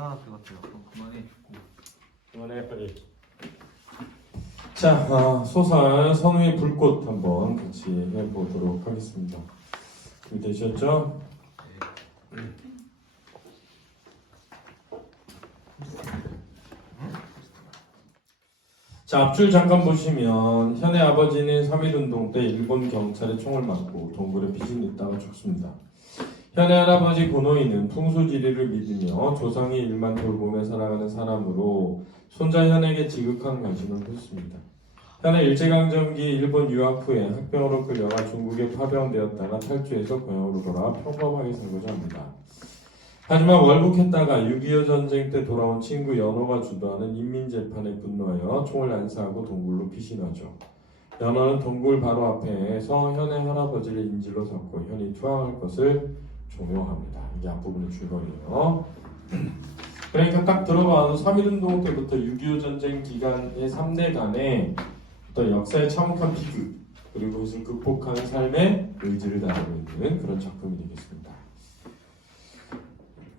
이상하게 같아요. 그만해. 그만해 빨리. 자, 소설 선우의 불꽃 한번 같이 해보도록 하겠습니다. 준비되셨죠? 자, 앞줄 잠깐 보시면 현의 아버지는 3.1운동 때 일본 경찰의 총을 맞고 동굴에 피신이 있다가 죽습니다. 현의 할아버지 고노이는 풍수지리를 믿으며 조상의 일만 돌보며 살아가는 사람으로 손자 현에게 지극한 관심을 줬습니다. 현의 일제강점기 일본 유학 후에 학병으로 끌려가 중국에 파병되었다가 탈주해서 고향으로 돌아와 평범하게 살고자 합니다. 하지만 월북했다가 6.25 전쟁 때 돌아온 친구 연호가 주도하는 인민재판에 분노하여 총을 난사하고 동굴로 피신하죠. 연호는 동굴 바로 앞에서 현의 할아버지를 인질로 삼고 현이 투항할 것을 종용합니다. 이게 앞부분의 줄거리예요. 그러니까 딱 들어봐도 3.1운동 때부터 6.25 전쟁 기간의 3대 간의 어떤 역사의 참혹한 비극 그리고 그것을 극복하는 삶의 의지를 다루고 있는 그런 작품이 되겠습니다.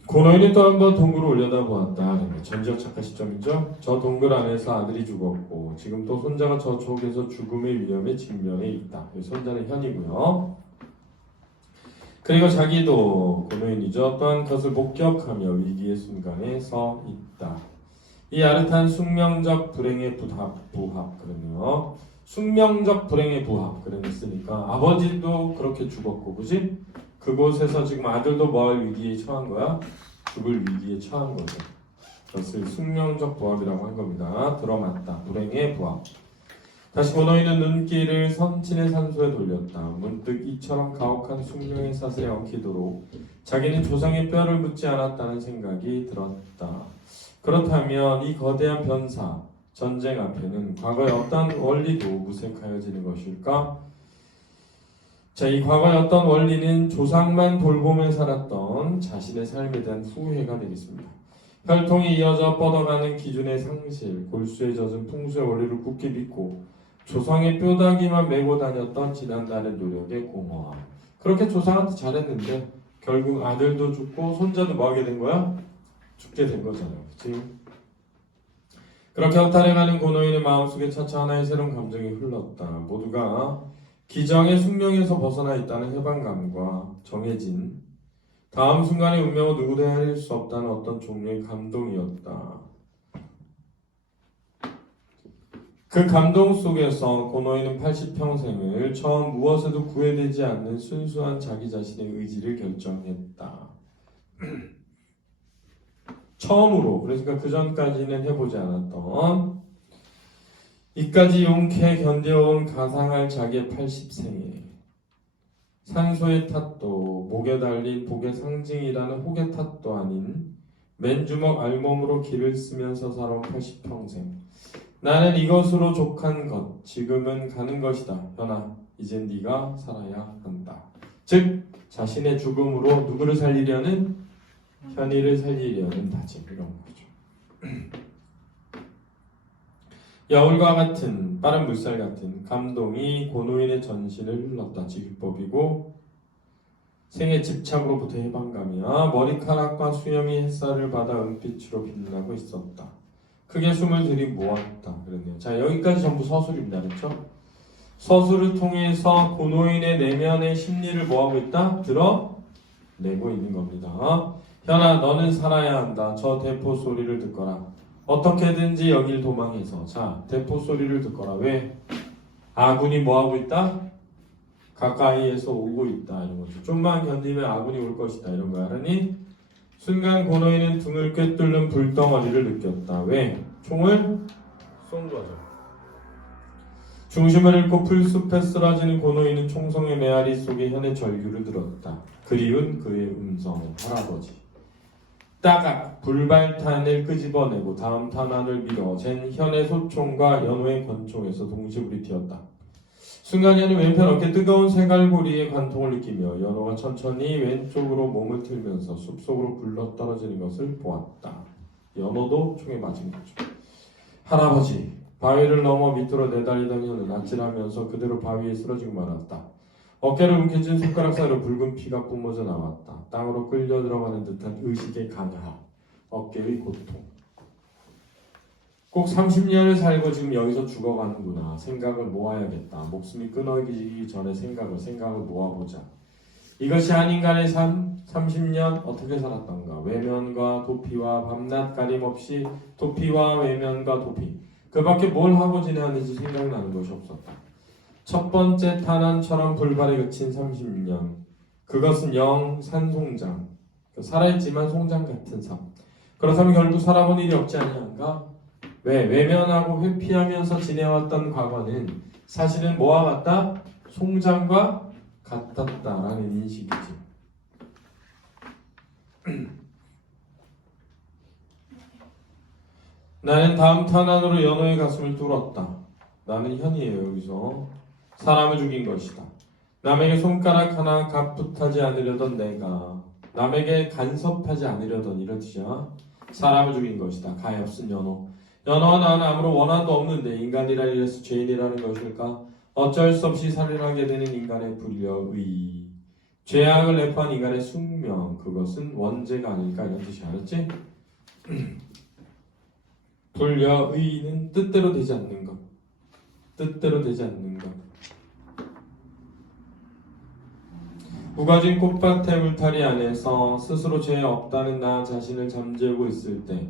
고노이는 또 한 번 동굴을 올려다보았다. 전지적 착화 시점이죠. 저 동굴 안에서 아들이 죽었고 지금 또 손자가 저쪽에서 죽음의 위험에 직면해 있다. 손자는 현이고요. 그리고 자기도 고노인이죠. 또한 그것을 목격하며 위기의 순간에 서 있다. 이 아릇한 숙명적 불행의 부합 그러네요. 숙명적 불행의 부합 그랬으니까 아버지도 그렇게 죽었고 그지? 그곳에서 지금 아들도 뭐할 위기에 처한 거야? 죽을 위기에 처한 거죠. 그것을 숙명적 부합이라고 한 겁니다. 들어맞다. 불행의 부합. 다시 고노이는 눈길을 선친의 산소에 돌렸다. 문득 이처럼 가혹한 숙명의 사슬에 엉키도록 자기는 조상의 뼈를 묻지 않았다는 생각이 들었다. 그렇다면 이 거대한 변사, 전쟁 앞에는 과거의 어떤 원리도 무색하여지는 것일까? 자, 이 과거의 어떤 원리는 조상만 돌보며 살았던 자신의 삶에 대한 후회가 되겠습니다. 혈통이 이어져 뻗어가는 기준의 상실, 골수에 젖은 풍수의 원리를 굳게 믿고 조상의 뼈다귀만 메고 다녔던 지난날의 노력의 공허함. 그렇게 조상한테 잘했는데 결국 아들도 죽고 손자도 뭐하게 된 거야? 죽게 된 거잖아요. 그치? 그렇게 허탈해가는 고노이의 마음속에 차차 하나의 새로운 감정이 흘렀다. 모두가 기정의 숙명에서 벗어나 있다는 해방감과 정해진 다음 순간의 운명은 누구도 헤아릴 수 없다는 어떤 종류의 감동이었다. 그 감동 속에서 고노이는 80평생을 처음 무엇에도 구애되지 않는 순수한 자기 자신의 의지를 결정했다. 처음으로, 그러니까 그 전까지는 해보지 않았던 이까지 용케 견뎌온 가상할 자기의 80생에 산소의 탓도 목에 달린 복의 상징이라는 혹의 탓도 아닌 맨주먹 알몸으로 길을 쓰면서 살아온 80평생. 나는 이것으로 족한 것, 지금은 가는 것이다. 현아, 이젠 네가 살아야 한다. 즉, 자신의 죽음으로 누구를 살리려는? 현이를 살리려는 다짐, 이런 거죠. 여울과 같은 빠른 물살 같은 감동이 고노인의 전신을 흘렀다. 지휘법이고 생의 집착으로부터 해방감이야. 머리카락과 수염이 햇살을 받아 은빛으로 빛나고 있었다. 크게 숨을 들이모았다. 그러네요. 자, 여기까지 전부 서술입니다. 그렇죠? 서술을 통해서 고노인의 내면의 심리를 뭐하고 있다? 드러내고 있는 겁니다. 현아, 너는 살아야 한다. 저 대포 소리를 듣거라. 어떻게든지 여길 도망해서. 자, 대포 소리를 듣거라. 왜? 아군이 뭐하고 있다? 가까이에서 오고 있다. 이런 거죠. 좀만 견디면 아군이 올 것이다. 이런 거 알았니? 순간 고노이는 등을 꿰뚫는 불덩어리를 느꼈다. 왜? 총을 쏜 거죠. 중심을 잃고 풀숲에 쓰러지는 고노이는 총성의 메아리 속에 현의 절규를 들었다. 그리운 그의 음성, 할아버지. 따각 불발탄을 끄집어내고 다음 탄환을 밀어 잰 현의 소총과 연호의 권총에서 동시에 불이 튀었다. 순간 현이 왼편 어깨 뜨거운 쇠갈고리의 관통을 느끼며 연호가 천천히 왼쪽으로 몸을 틀면서 숲속으로 굴러떨어지는 것을 보았다. 연호도 총에 맞은 거죠. 할아버지, 바위를 넘어 밑으로 내달리던 현은 아찔하면서 그대로 바위에 쓰러지고 말았다. 어깨를 움켜쥔 손가락 사이로 붉은 피가 뿜어져 나왔다. 땅으로 끌려 들어가는 듯한 의식의 강하. 어깨의 고통. 꼭 30년을 살고 지금 여기서 죽어가는구나. 생각을 모아야겠다. 목숨이 끊어지기 전에 생각을 모아보자. 이것이 한 인간의 삶, 30년 어떻게 살았던가. 외면과 도피와 밤낮 가림없이 도피와 외면과 도피. 그 밖에 뭘 하고 지내었는지 생각나는 것이 없었다. 첫 번째 탄환처럼 불발에 그친 30년. 그것은 영 산송장. 살아있지만 송장 같은 삶. 그렇다면 결국 살아본 일이 없지 아니한가? 왜? 외면하고 회피하면서 지내왔던 과거는 사실은 뭐와 같다? 송장과 같았다라는 인식이지. 나는 다음 탄환으로 연호의 가슴을 뚫었다. 나는 현이에요. 여기서 사람을 죽인 것이다. 남에게 손가락 하나 갑붙하지 않으려던 내가, 남에게 간섭하지 않으려던 이런 뜻이야. 사람을 죽인 것이다. 가엾은 연호. 연호와 나는 아무런 원한도 없는데 인간이라 이래서 죄인이라는 것일까? 어쩔 수 없이 살인하게 되는 인간의 불려의. 죄악을 내포한 인간의 숙명. 그것은 원죄가 아닐까 이런 뜻이 알았지? 불려의는 뜻대로 되지 않는 것. 뜻대로 되지 않는 것. 우거진 꽃밭의 울타리 안에서 스스로 죄 없다는 나 자신을 잠재우고 있을 때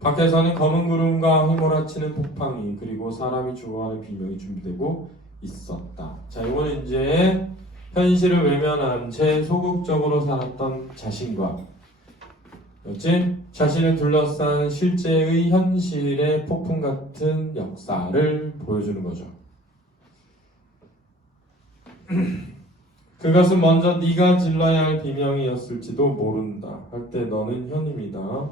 밖에서는 검은 구름과 휘몰아치는 폭풍이 그리고 사람이 죽어가는 비명이 준비되고 있었다. 자, 이거는 이제 현실을 외면한 채 소극적으로 살았던 자신과 그렇지? 자신을 둘러싼 실제의 현실의 폭풍 같은 역사를 보여주는 거죠. 그것은 먼저 네가 질러야 할 비명이었을지도 모른다. 할 때 너는 현입니다.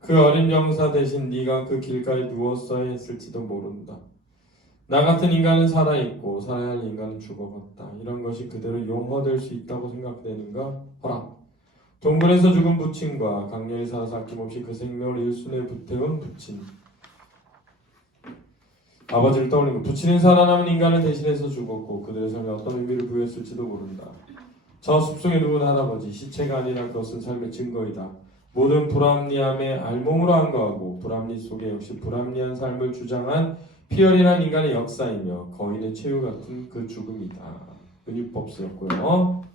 그 어린 병사 대신 네가 그 길가에 누웠어야 했을지도 모른다. 나 같은 인간은 살아있고 살아야 할 인간은 죽어갔다. 이런 것이 그대로 용허될 수 있다고 생각되는가? 허락. 동굴에서 죽은 부친과 강렬히 살아서 아낌없이 그 생명을 일순에 불태운 부친. 아버지를 떠올리고 부친은 살아남은 인간을 대신해서 죽었고 그들의 삶에 어떤 의미를 부여했을지도 모른다. 저 숲속에 누운 할아버지, 시체가 아니라 그것은 삶의 증거이다. 모든 불합리함에 알몸으로 한거하고 불합리 속에 역시 불합리한 삶을 주장한 피어리한 인간의 역사이며 거인의 최후 같은 그 죽음이다. 은유법쓰였고요.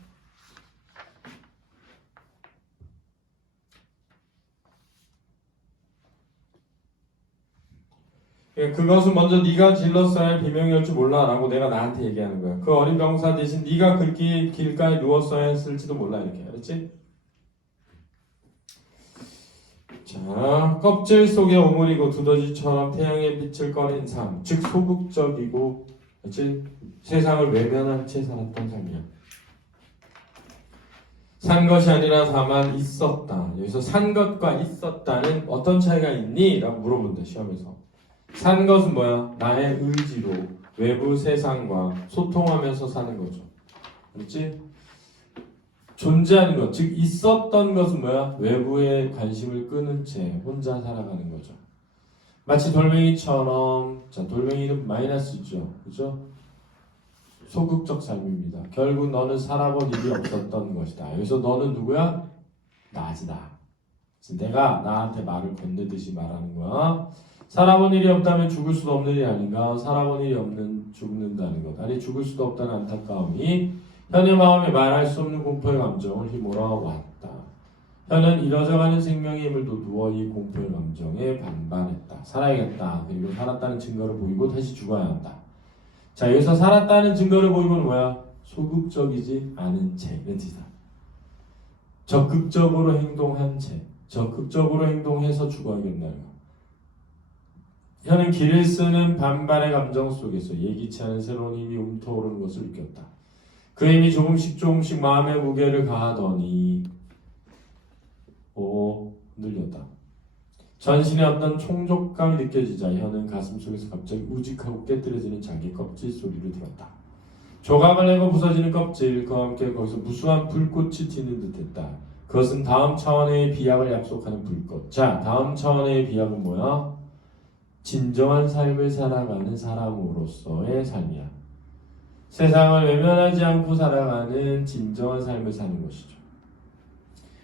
그것은 먼저 네가 질렀어야 할 비명이었지 몰라 라고 내가 나한테 얘기하는 거야. 그 어린 병사 대신 네가 그 길가에 누웠어야 했을지도 몰라 이렇게 알았지? 자, 껍질 속에 오므리고 두더지처럼 태양의 빛을 꺼낸 삶, 즉 소극적이고 그렇지? 세상을 외면한 채 살았던 삶이야. 산 것이 아니라 다만 있었다. 여기서 산 것과 있었다는 어떤 차이가 있니? 라고 물어본다 시험에서. 산 것은 뭐야? 나의 의지로 외부 세상과 소통하면서 사는 거죠. 그렇지? 존재하는 것, 즉 있었던 것은 뭐야? 외부의 관심을 끄는 채 혼자 살아가는 거죠. 마치 돌멩이처럼, 자 돌멩이는 마이너스죠, 그죠? 소극적 삶입니다. 결국 너는 살아본 일이 없었던 것이다. 여기서 너는 누구야? 나지다. 내가 나한테 말을 건네듯이 말하는 거야. 살아본 일이 없다면 죽을 수도 없는 일이 아닌가? 살아본 일이 없는 죽는다는 것. 아니 죽을 수도 없다는 안타까움이 현의 마음에 말할 수 없는 공포의 감정을 휘몰아왔다. 현은 이뤄져가는 생명의 힘을 돋우어 이 공포의 감정에 반발했다. 살아야겠다. 그리고 살았다는 증거를 보이고 다시 죽어야 한다. 자, 여기서 살았다는 증거를 보이고는 뭐야? 소극적이지 않은 채. 이런 뜻이다. 적극적으로 행동한 채. 적극적으로 행동해서 죽어야겠나요? 현은 길을 쓰는 반발의 감정 속에서 예기치 않은 새로운 힘이 움터오르는 것을 느꼈다. 그 힘이 조금씩 마음의 무게를 가하더니 흔들렸다. 전신에 어떤 총족감이 느껴지자 현은 가슴속에서 갑자기 우직하고 깨뜨려지는 자기 껍질 소리를 들었다. 조각을 내고 부서지는 껍질, 그와 함께 거기서 무수한 불꽃이 튀는 듯했다. 그것은 다음 차원의 비약을 약속하는 불꽃. 자, 다음 차원의 비약은 뭐야? 진정한 삶을 살아가는 사람으로서의 삶이야. 세상을 외면하지 않고 살아가는 진정한 삶을 사는 것이죠.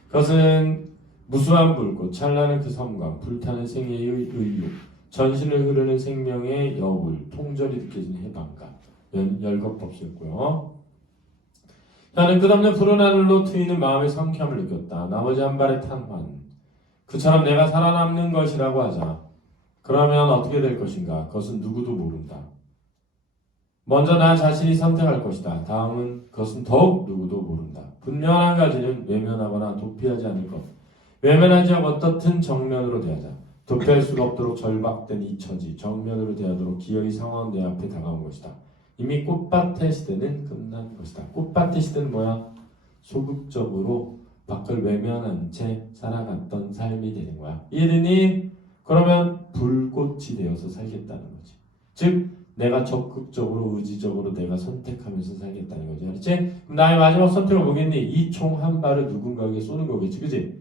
그것은 무수한 불꽃, 찬란한 그 섬광, 불타는 생애의 의욕, 전신을 흐르는 생명의 여울, 통절이 느껴지는 해방감, 열겁법수였고요. 나는 끝없는 푸른 하늘로 트이는 마음의 상쾌함을 느꼈다. 나머지 한 발의 탄환, 그처럼 내가 살아남는 것이라고 하자. 그러면 어떻게 될 것인가? 그것은 누구도 모른다. 먼저 나 자신이 선택할 것이다. 다음은 그것은 더욱 누구도 모른다. 분명한 가지는 외면하거나 도피하지 않을 것. 외면하지 않고 어떻든 정면으로 대하자. 도피할 수가 없도록 절박된 이 처지, 정면으로 대하도록 기어이 상황은 내 앞에 다가온 것이다. 이미 꽃밭의 시대는 끝난 것이다. 꽃밭의 시대는 뭐야? 소극적으로 밖을 외면한 채 살아갔던 삶이 되는 거야. 이해되니? 그러면 불꽃이 되어서 살겠다는 거지. 즉 내가 적극적으로 의지적으로 내가 선택하면서 살겠다는 거지. 알았지? 그럼 나의 마지막 선택은 뭐겠니? 이 총 한 발을 누군가에게 쏘는 거겠지. 그지?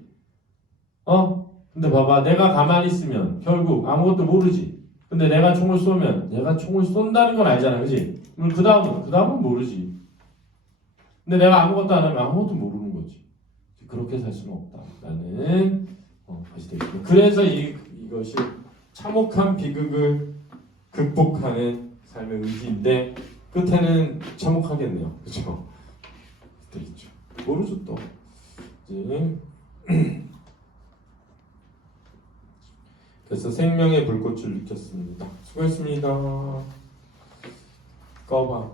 근데 봐봐. 내가 가만히 있으면 결국 아무것도 모르지. 근데 내가 총을 쏘면 내가 총을 쏜다는 건 알잖아. 그지? 그럼 그 다음은 모르지. 근데 내가 아무것도 안 하면 아무것도 모르는 거지. 그렇게 살 수는 없다. 라는 것이 되겠습니다. 그래서 이것이 참혹한 비극을 극복하는 삶의 의지인데 끝에는 참혹하겠네요. 그렇죠? 되겠죠. 모르죠 또. 이제 그래서 생명의 불꽃을 느꼈습니다. 수고했습니다. 꺼봐.